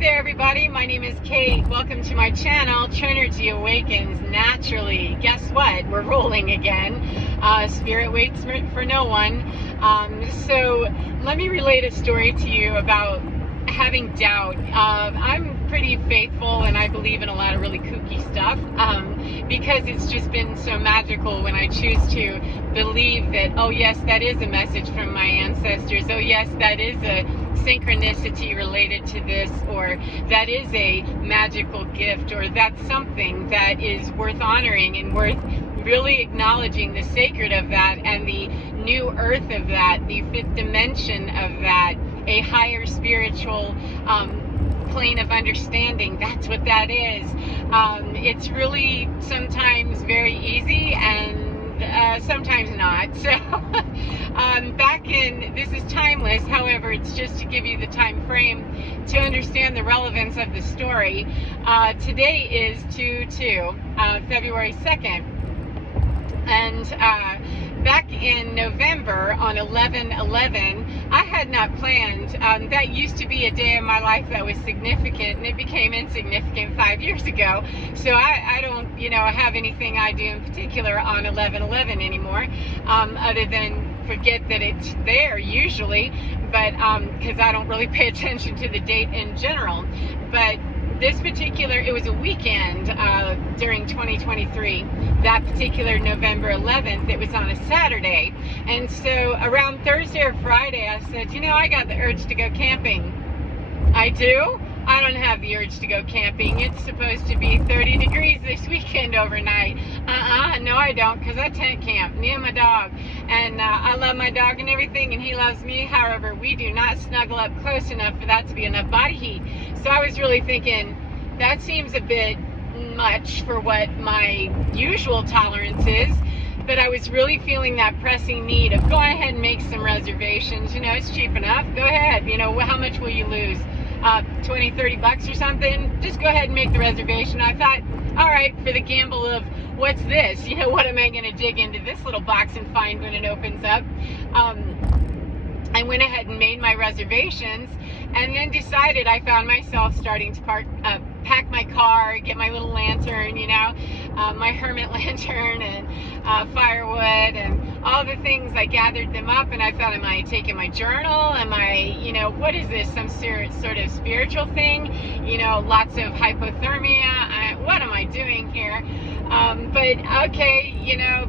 there, everybody. My name is Kate. Welcome to my channel, Trinergy Awakens Naturally. Guess what? We're rolling again. Spirit waits for no one. So let me relate a story to you about having doubt. I'm pretty faithful and I believe in a lot of really kooky stuff because it's just been so magical when I choose to believe that, oh yes, that is a message from my ancestors. Oh yes, that is a synchronicity related to this, or that is a magical gift, or that's something that is worth honoring and worth really acknowledging the sacred of that and the new earth of that, the fifth dimension of that, a higher spiritual plane of understanding. That's what that is. It's really sometimes very easy and sometimes not. So this is timeless. However, it's just to give you the time frame to understand the relevance of the story. Today is February 2nd. And back in November on 11/11, I had not planned. That used to be a day in my life that was significant, and it became insignificant 5 years ago. So I don't, have anything I do in particular on 11/11 anymore, other than forget that it's there usually, but because I don't really pay attention to the date in general. But this particular, it was a weekend during 2023, that particular November 11th, it was on a Saturday. And so around Thursday or Friday, I said, I got the urge to go camping. I do? I don't have the urge to go camping. It's supposed to be 30 degrees this weekend overnight. No I don't, because I tent camp, me and my dog. And I love my dog and everything, and he loves me. However, we do not snuggle up close enough for that to be enough body heat. So I was really thinking, that seems a bit much for what my usual tolerance is. But I was really feeling that pressing need of going ahead and make some reservations. It's cheap enough. Go ahead. How much will you lose? 20, 30 bucks or something? Just go ahead and make the reservation. I thought, all right, for the gamble of what's this? What am I going to dig into this little box and find when it opens up? I went ahead and made my reservations, and then decided, I found myself starting to pack my car, get my little lantern, my hermit lantern, and firewood, and all the things. I gathered them up, and I thought, am I taking my journal? Am I, what is this? Some sort of spiritual thing? Lots of hypothermia. What am I doing here? But okay,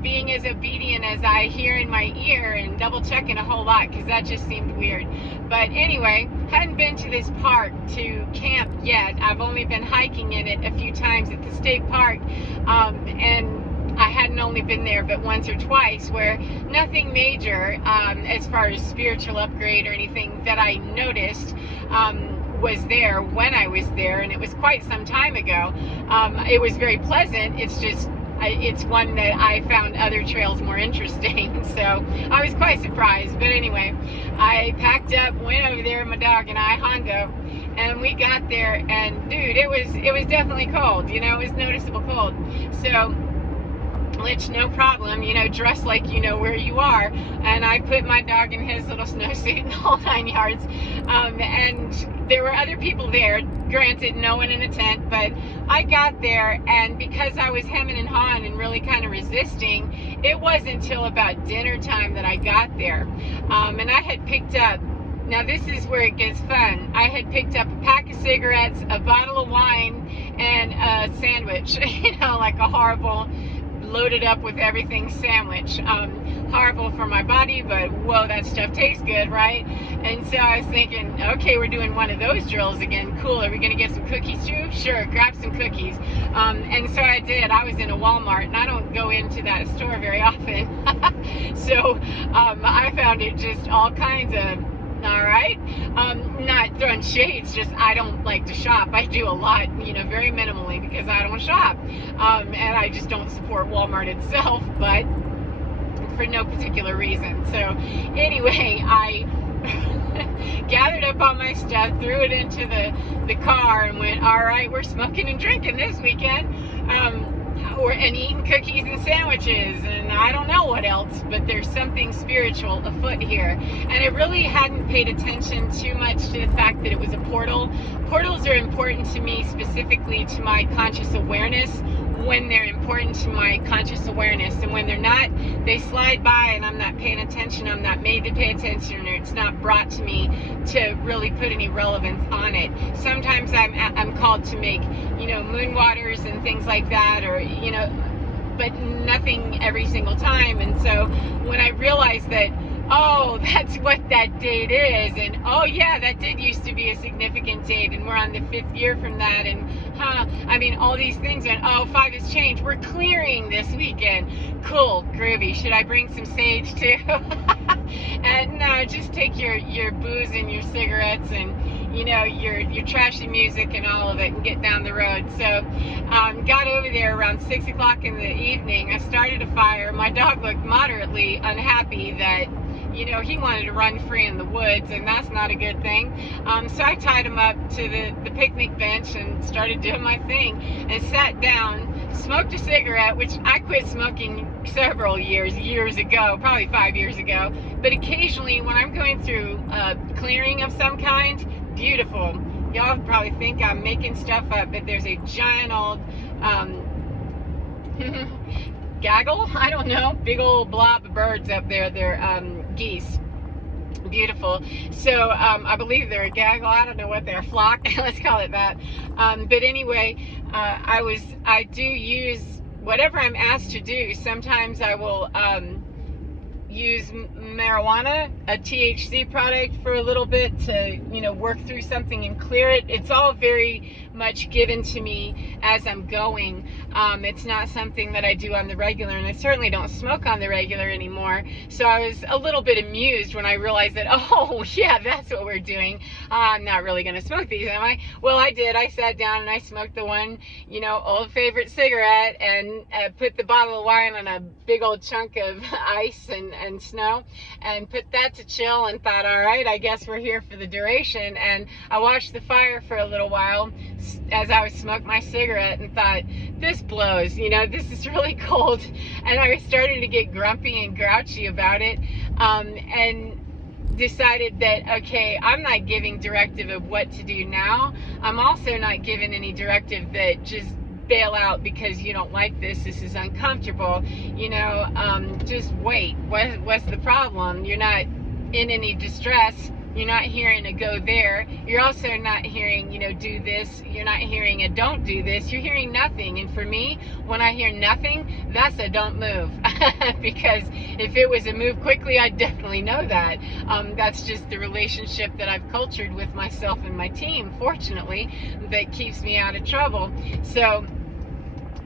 being as obedient as I hear in my ear, and double checking a whole lot, because that just seemed weird. But anyway, hadn't been to this park to camp yet. I've only been hiking in it a few times at the state park, and I hadn't only been there but once or twice, where nothing major as far as spiritual upgrade or anything that I noticed was there when I was there, and it was quite some time ago. It was very pleasant. It's just it's one that I found other trails more interesting, so I was quite surprised. But anyway, I packed up, went over there, my dog and I, Hondo, and we got there, and dude, it was definitely cold. It was noticeable cold. So which, no problem, dress like you know where you are. And I put my dog in his little snowsuit and the whole 9 yards. And there were other people there, granted no one in a tent, but I got there, and because I was hemming and hawing and really kind of resisting, it wasn't until about dinner time that I got there. And I had picked up, now this is where it gets fun, I had picked up a pack of cigarettes, a bottle of wine, and a sandwich, like a horrible, loaded up with everything sandwich. Horrible for my body, but whoa, that stuff tastes good, right? And so I was thinking, okay, we're doing one of those drills again. Cool. Are we going to get some cookies too? Sure, grab some cookies. And so I did. I was in a Walmart, and I don't go into that store very often. So I found it just all kinds of, all right, not throwing shades, just I don't like to shop. I do a lot, very minimally, because I don't shop, and I just don't support Walmart itself, but for no particular reason. So anyway, I gathered up all my stuff, threw it into the car, and went, all right, we're smoking and drinking this weekend. and eating cookies and sandwiches and I don't know what else, but there's something spiritual afoot here. And I really hadn't paid attention too much to the fact that it was a portal. Portals are important to me, specifically to my conscious awareness, when they're important to my conscious awareness, and when they're not, they slide by and I'm not paying attention, I'm not made to pay attention, or it's not brought to me to really put any relevance on it. Sometimes I'm called to make, moon waters and things like that, or, but nothing every single time. And so when I realized that, oh, that's what that date is, and oh yeah, that did used to be a significant date, and we're on the 5th year from that, and all these things, and 5 has changed, we're clearing this weekend, cool, groovy, should I bring some sage too? And no, just take your booze and your cigarettes and your trashy music and all of it and get down the road. So got over there around 6 o'clock in the evening. I started a fire. My dog looked moderately unhappy that he wanted to run free in the woods, and that's not a good thing. So I tied him up to the picnic bench and started doing my thing and sat down, smoked a cigarette, which I quit smoking several years ago, probably 5 years ago. But occasionally when I'm going through clearing of some kind, beautiful. Y'all probably think I'm making stuff up, but there's a giant old gaggle, I don't know, big old blob of birds up there. They're geese. Beautiful. So I believe they're a gaggle. I don't know what they're, flock. Let's call it that. But anyway, I do use whatever I'm asked to do. Sometimes I will use marijuana, a THC product, for a little bit to work through something and clear it. It's all very much given to me as I'm going. It's not something that I do on the regular, and I certainly don't smoke on the regular anymore. So I was a little bit amused when I realized that, oh yeah, that's what we're doing. I'm not really going to smoke these, am I? Well, I did. I sat down and I smoked the one, old favorite cigarette, and put the bottle of wine on a big old chunk of ice and snow, and put that to chill, and thought, all right, I guess we're here for the duration. And I watched the fire for a little while as I was smoking my cigarette and thought, this blows, this is really cold. And I was starting to get grumpy and grouchy about it, and decided that, okay, I'm not giving directive of what to do now. I'm also not giving any directive that just bail out because you don't like this is uncomfortable. Just wait. What's the problem? You're not in any distress. You're not hearing a go there. You're also not hearing, do this. You're not hearing a don't do this. You're hearing nothing. And for me, when I hear nothing, that's a don't move. Because if it was a move quickly, I'd definitely know that. That's just the relationship that I've cultured with myself and my team, fortunately, that keeps me out of trouble. So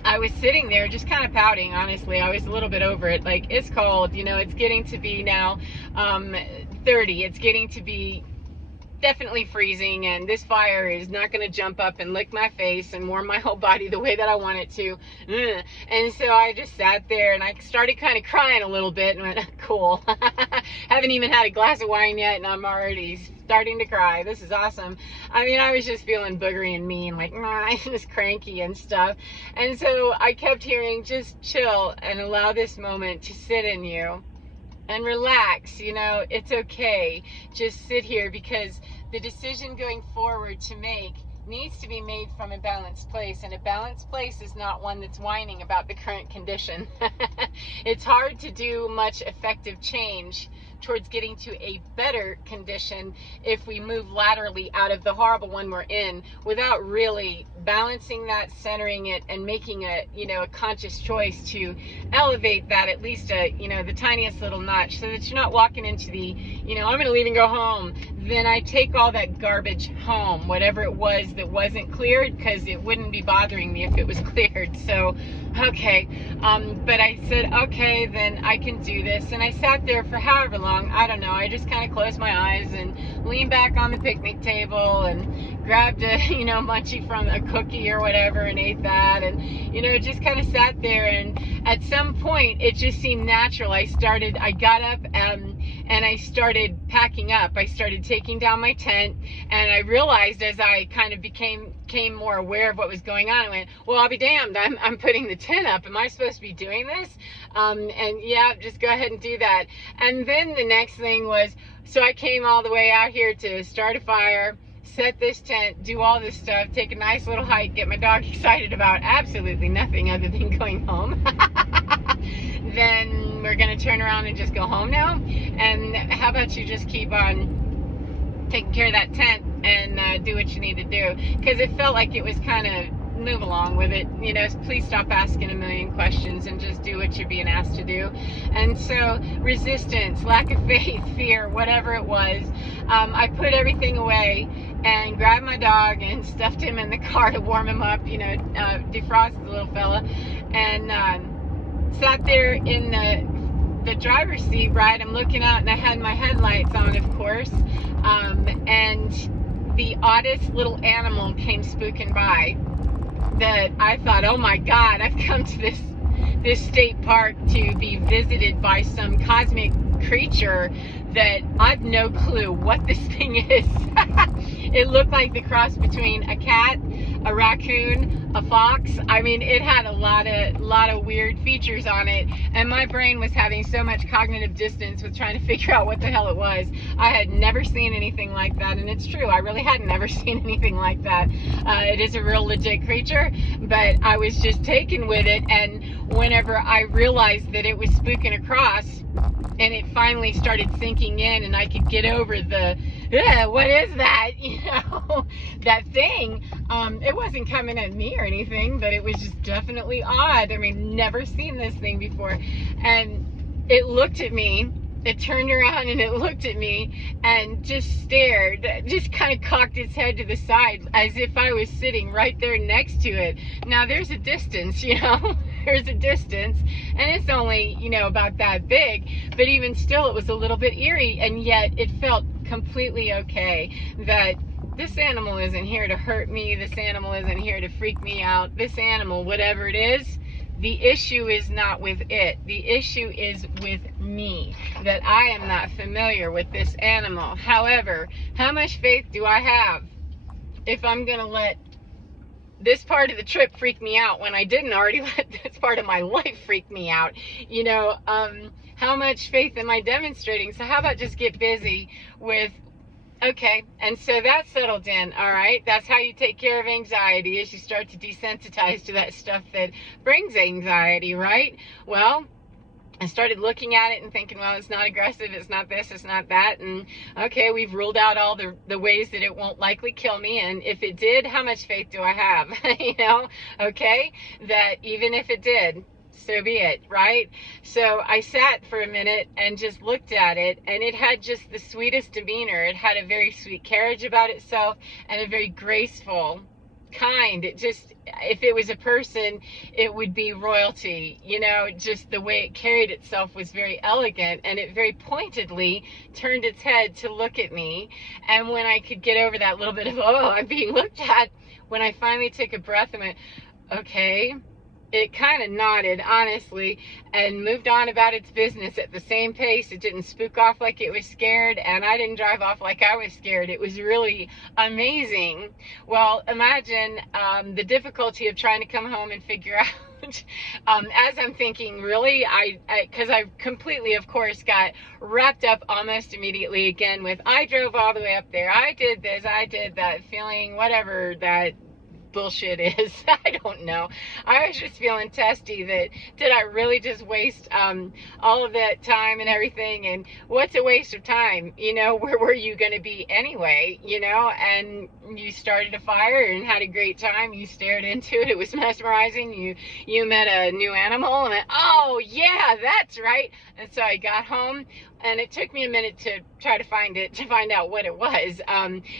I was sitting there just kind of pouting, honestly. I was a little bit over it. Like, it's cold, it's getting to be now 30. It's getting to be definitely freezing, and this fire is not going to jump up and lick my face and warm my whole body the way that I want it to. And so I just sat there and I started kind of crying a little bit and went, cool. Haven't even had a glass of wine yet and I'm already starting to cry. This is awesome. I was just feeling boogery and mean, like, just cranky and stuff. And so I kept hearing, just chill and allow this moment to sit in you. And relax, it's okay. Just sit here, because the decision going forward to make needs to be made from a balanced place, and a balanced place is not one that's whining about the current condition. It's hard to do much effective change towards getting to a better condition if we move laterally out of the horrible one we're in without really balancing that, centering it, and making a conscious choice to elevate that at least the tiniest little notch, so that you're not walking into the I'm gonna leave and go home. Then I take all that garbage home, whatever it was that wasn't cleared, because it wouldn't be bothering me if it was cleared. So okay, but I said, okay, then I can do this. And I sat there for however long, I don't know, I just kind of closed my eyes and leaned back on the picnic table and grabbed a, you know, munchie from a cookie or whatever and ate that, and, you know, just kind of sat there. And at some point it just seemed natural. I got up and I started packing up. I started taking down my tent, and I realized as I kind of became more aware of what was going on, I went, well, I'll be damned, I'm putting the tent up. Am I supposed to be doing this? And yeah, just go ahead and do that. And then the next thing was, so I came all the way out here to start a fire, set this tent, do all this stuff, take a nice little hike, get my dog excited about absolutely nothing other than going home. Then we're gonna turn around and just go home now. And how about you just keep on taking care of that tent and do what you need to do? Because it felt like it was kind of move along with it, you know, please stop asking a million questions and just do what you're being asked to do. And so resistance, lack of faith, fear, whatever it was, I put everything away and grabbed my dog and stuffed him in the car to warm him up, you know, defrost the little fella, and sat there in the driver's seat, right? I'm looking out and I had my headlights on, of course, and the oddest little animal came spooking by that I thought, oh my God, I've come to this state park to be visited by some cosmic creature that I've no clue what this thing is. It looked like the cross between a cat, a raccoon, a fox. I mean, it had a lot of weird features on it, and my brain was having so much cognitive distance with trying to figure out what the hell it was. I had never seen anything like that, and it's true, I really had never seen anything like that. It is a real legit creature, but I was just taken with it. And whenever I realized that it was spooking across, and it finally started sinking in, and I could get over the, what is that, you know, that thing. It wasn't coming at me or anything, but it was just definitely odd. I mean, never seen this thing before. And it looked at me, it turned around and it looked at me and just stared, just kind of cocked its head to the side as if I was sitting right there next to it. Now there's a distance, you know, there's a distance, and it's only, you know, about that big, but even still it was a little bit eerie, and yet it felt completely okay that this animal isn't here to hurt me, this animal isn't here to freak me out, this animal, whatever it is, the issue is not with it. The issue is with me, that I am not familiar with this animal. However, how much faith do I have if I'm going to let this part of the trip freak me out when I didn't already let this part of my life freak me out? You know, how much faith am I demonstrating? So how about just get busy with, okay, and so that settled in, all right? That's how you take care of anxiety, is you start to desensitize to that stuff that brings anxiety, right? Well, I started looking at it and thinking, well, it's not aggressive, it's not this, it's not that, and okay, we've ruled out all the ways that it won't likely kill me, and if it did, how much faith do I have? You know, okay, that even if it did, so be it, right? So I sat for a minute and just looked at it, and it had just the sweetest demeanor. It had a very sweet carriage about itself and a very graceful, kind, it just, if it was a person, it would be royalty, you know, just the way it carried itself was very elegant, and it very pointedly turned its head to look at me. And when I could get over that little bit of, oh, I'm being looked at, when I finally took a breath and went, okay, it kind of nodded, honestly, and moved on about its business at the same pace. It didn't spook off like it was scared, and I didn't drive off like I was scared. It was really amazing. Well, imagine the difficulty of trying to come home and figure out, as I'm thinking, really, because I completely, of course, got wrapped up almost immediately again with, I drove all the way up there, I did this, I did that, feeling whatever that bullshit is. I don't know. I was just feeling testy that, did I really just waste all of that time and everything? And what's a waste of time? You know, where were you going to be anyway? You know, and you started a fire and had a great time. You stared into it. It was mesmerizing. You met a new animal, and went, oh yeah, that's right. And so I got home, and it took me a minute to try to find it, to find out what it was.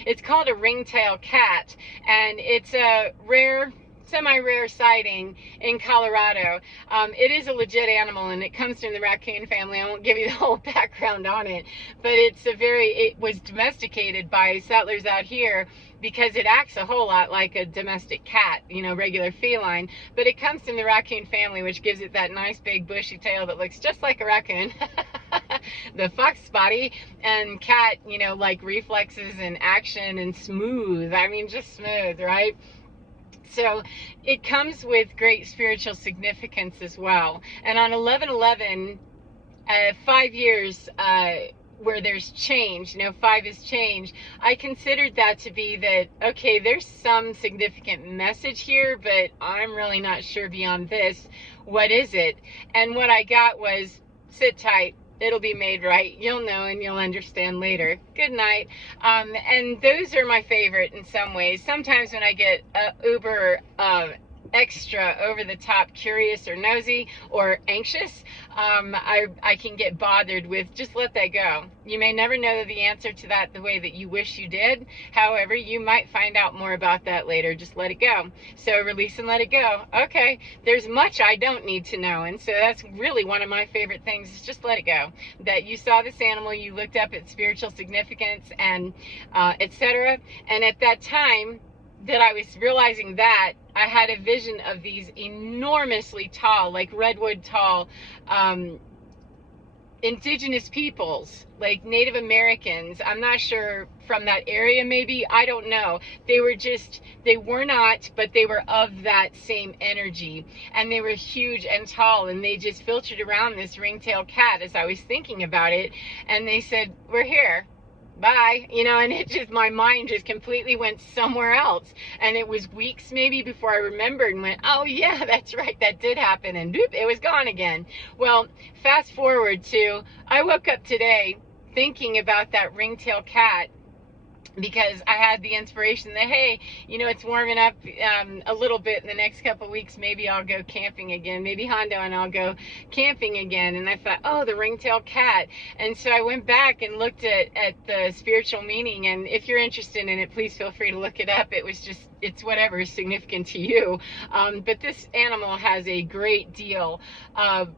It's called a ringtail cat, and it's a rare, semi-rare sighting in Colorado. It is a legit animal, and it comes from the raccoon family. I won't give you the whole background on it, but it was domesticated by settlers out here because it acts a whole lot like a domestic cat, you know, regular feline, but it comes from the raccoon family, which gives it that nice big bushy tail that looks just like a raccoon. The fox body, and cat, you know, like reflexes and action and smooth. I mean, just smooth, right? So it comes with great spiritual significance as well. And on 11/11, 5 years where there's change, you know, 5 is change, I considered that to be that, okay, there's some significant message here, but I'm really not sure beyond this. What is it? And what I got was, sit tight. It'll be made right. You'll know and you'll understand later. Good night. And those are my favorite in some ways. Sometimes when I get uber extra over the top curious or nosy or anxious, I can get bothered with, just let that go. You may never know the answer to that the way that you wish you did. However, you might find out more about that later. Just let it go. So release and let it go. Okay, there's much I don't need to know, and so that's really one of my favorite things, is just let it go. That you saw this animal, you looked up its spiritual significance, and etc. And at that time that I was realizing that, I had a vision of these enormously tall, like redwood tall, indigenous peoples, like Native Americans. I'm not sure, from that area maybe, I don't know. They were not, but they were of that same energy. And they were huge and tall, and they just filtered around this ringtail cat as I was thinking about it. And they said, we're here. Bye, you know, and it just, my mind just completely went somewhere else. And it was weeks maybe before I remembered and went, oh yeah, that's right, that did happen, and boop, it was gone again. Well, fast forward to, I woke up today thinking about that ringtail cat, because I had the inspiration that, hey, you know, it's warming up a little bit in the next couple of weeks. Maybe I'll go camping again. Maybe Hondo and I'll go camping again. And I thought, oh, the ringtail cat. And so I went back and looked at the spiritual meaning. And if you're interested in it, please feel free to look it up. It was just, it's whatever is significant to you. But this animal has a great deal of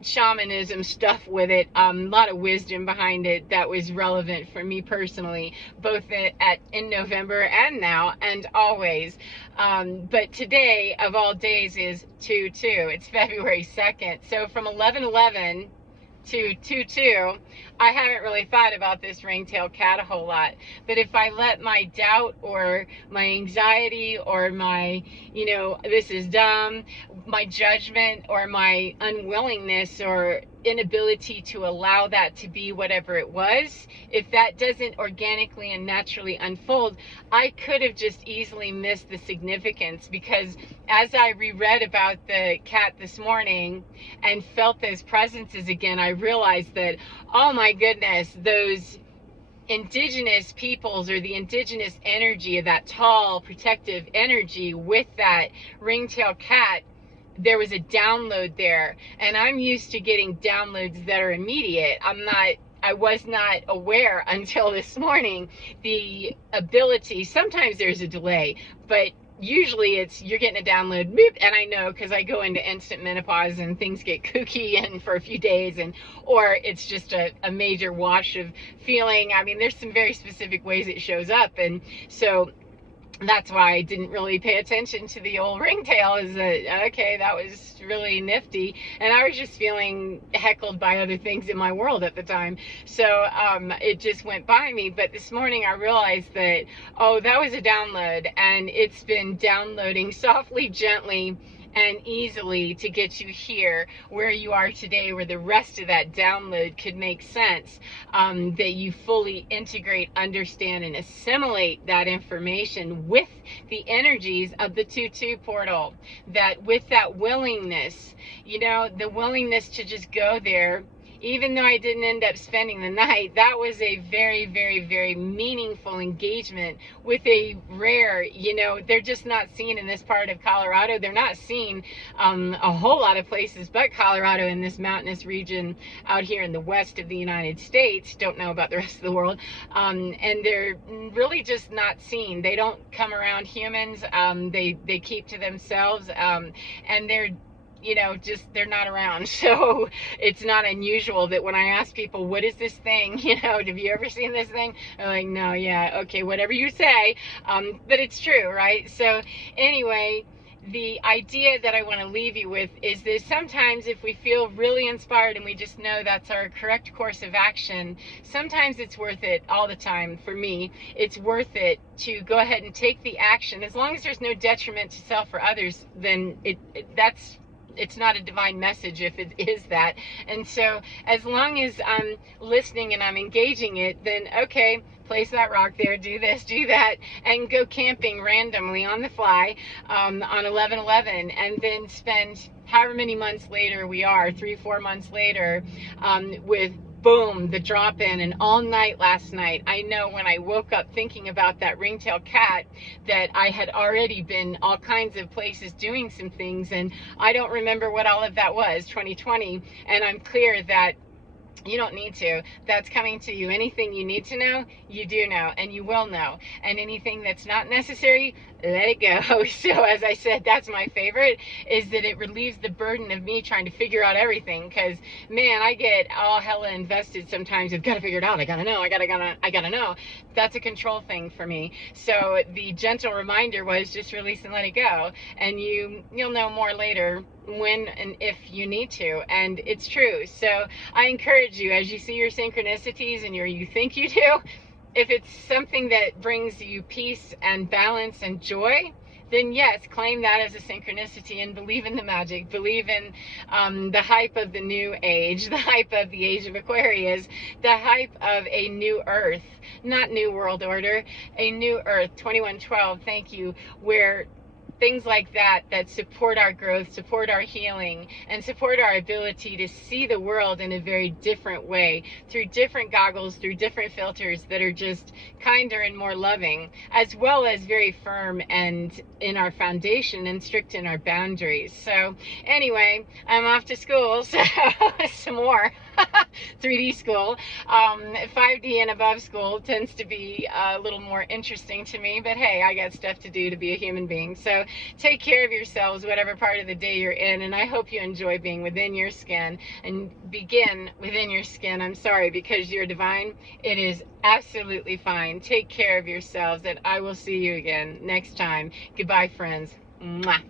shamanism stuff with it, a lot of wisdom behind it that was relevant for me personally, both in November and now and always. But today of all days is 2/2. It's February 2nd. So from 11/11 to 2/2, I haven't really thought about this ringtail cat a whole lot. But if I let my doubt or my anxiety or my, you know, this is dumb, my judgment or my unwillingness or inability to allow that to be whatever it was, if that doesn't organically and naturally unfold, I could have just easily missed the significance. Because as I reread about the cat this morning and felt those presences again, I realized that, oh my goodness, those indigenous peoples, or the indigenous energy of that tall protective energy with that ringtail cat, there was a download there. And I'm used to getting downloads that are immediate. I was not aware until this morning the ability, sometimes there's a delay, but usually it's, you're getting a download, boop, and I know, because I go into instant menopause and things get kooky and for a few days, and or it's just a major wash of feeling. I mean, there's some very specific ways it shows up, and so that's why I didn't really pay attention to the old ringtail, is that, okay, that was really nifty. And I was just feeling heckled by other things in my world at the time. So it just went by me. But this morning I realized that, oh, that was a download, and it's been downloading softly, gently, and easily to get you here where you are today, where the rest of that download could make sense, that you fully integrate, understand, and assimilate that information with the energies of the 2/2 portal. That with that willingness, you know, the willingness to just go there. Even though I didn't end up spending the night, that was a very, very, very meaningful engagement with a rare, you know, they're just not seen in this part of Colorado. They're not seen a whole lot of places but Colorado, in this mountainous region out here in the west of the United States. Don't know about the rest of the world. And they're really just not seen. They don't come around humans. They keep to themselves. And they're you know, just they're not around. So it's not unusual that when I ask people, what is this thing? You know, have you ever seen this thing? They're like, no, yeah, okay, whatever you say. But it's true, right? So anyway, the idea that I want to leave you with is that sometimes if we feel really inspired and we just know that's our correct course of action, sometimes it's worth it. All the time, for me, it's worth it to go ahead and take the action. As long as there's no detriment to self or others, then it's not a divine message if it is that. And so as long as I'm listening and I'm engaging it, then okay, place that rock there, do this, do that, and go camping randomly on the fly on 11/11, and then spend however many months later we are, 3-4 months later, with boom, the drop in. And all night last night, I know when I woke up thinking about that ringtail cat, that I had already been all kinds of places doing some things, and I don't remember what all of that was, 2020, and I'm clear that you don't need to. That's coming to you. Anything you need to know, you do know, and you will know. And anything that's not necessary, let it go. So as I said, that's my favorite, is that it relieves the burden of me trying to figure out everything. Because man, I get all hella invested sometimes. I've got to figure it out. I gotta know. I gotta know. That's a control thing for me. So the gentle reminder was just release and let it go. And you'll know more later when and if you need to. And it's true. So I encourage you, as you see your synchronicities and you think you do, if it's something that brings you peace and balance and joy, then yes, claim that as a synchronicity and believe in the magic. Believe in the hype of the new age, the hype of the age of Aquarius, the hype of a new earth, not new world order, a new earth, 2112, thank you, where things like that support our growth, support our healing, and support our ability to see the world in a very different way, through different goggles, through different filters that are just kinder and more loving, as well as very firm and in our foundation and strict in our boundaries. So anyway, I'm off to school, so some more 3D school. 5D and above school tends to be a little more interesting to me, but hey, I got stuff to do to be a human being. So take care of yourselves, whatever part of the day you're in, and I hope you enjoy being within your skin and begin within your skin. I'm sorry, because you're divine. It is absolutely fine. Take care of yourselves, and I will see you again next time. Goodbye, friends. Mwah.